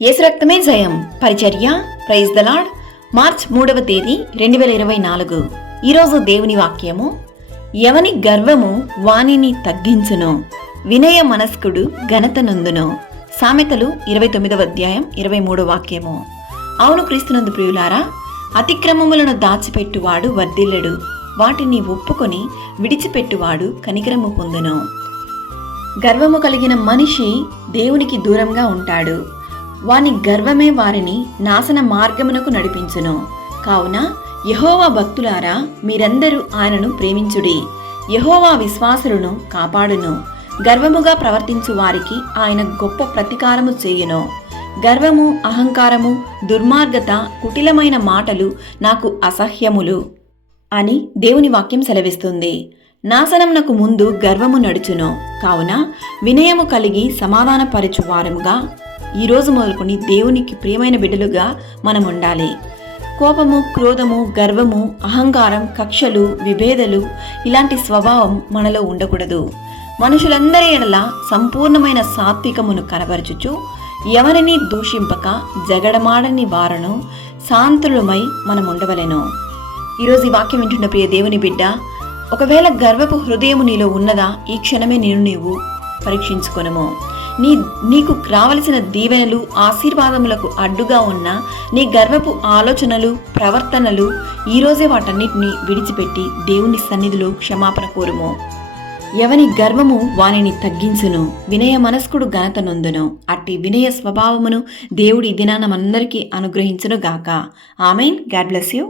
యేసు రక్తమే జయం పరిచర్య ప్రైజ్ ద లార్డ్. మార్చ్ 3వ తేదీ 2024. ఈరోజు దేవుని వాక్యము, ఎవని గర్వము వానిని తగ్గించును, వినయ మనస్కుడు ఘనత నందును. సామెతలు 29వ అధ్యాయం 23వ వాక్యము. అవును క్రీస్తునందు ప్రియులారా, అతిక్రమములను దాచిపెట్టువాడు వర్ధిల్లడు, వాటిని ఒప్పుకొని విడిచిపెట్టువాడు కనికరము పొందును. గర్వము కలిగిన మనిషి దేవునికి దూరంగా ఉంటాడు. వాని గర్వమే వారిని నాశన మార్గమునకు నడిపించును. కావున యెహోవా భక్తులారా, మీరందరూ ఆయనను ప్రేమించుడి. యెహోవా విశ్వాసులను కాపాడును. గర్వముగా ప్రవర్తించు వారికి ఆయన గొప్ప ప్రతీకారము చేయును. గర్వము, అహంకారము, దుర్మార్గత, కుటిలమైన మాటలు నాకు అసహ్యములు అని దేవుని వాక్యం సెలవిస్తుంది. నాశనమునకు ముందు గర్వము నడుచును. కావున వినయము కలిగి సమాధానపరచు వారముగా ఈరోజు మొదలుకొని దేవునికి ప్రియమైన బిడ్డలుగా మనం ఉండాలి. కోపము, క్రోధము, గర్వము, అహంకారం, కక్షలు, విభేదలు ఇలాంటి స్వభావం మనలో ఉండకూడదు. మనుషులందరి ఎడల సంపూర్ణమైన సాత్వికమును కనబరచుచు ఎవరిని దూషింపక జగడమాడని వారను శాంతులమై మనం ఉండవలెను. ఈరోజు ఈ వాక్యం వింటున్న ప్రియ దేవుని బిడ్డ, ఒకవేళ గర్వపు హృదయము నీలో ఉన్నదా, ఈ క్షణమే నీవు పరీక్షించుకొనుము. నీకు రావలసిన దీవెనలు, ఆశీర్వాదములకు అడ్డుగా ఉన్న నీ గర్వపు ఆలోచనలు, ప్రవర్తనలు ఈరోజే వాటన్నిటిని విడిచిపెట్టి దేవుని సన్నిధిలో క్షమాపణ కోరుము. ఎవని గర్వము వానిని తగ్గించును, వినయ మనస్కుడు ఘనత నొందును. అట్టి వినయ స్వభావమును దేవుడి దినాన మనందరికీ అనుగ్రహించును గాక. ఆమెన్. God bless you.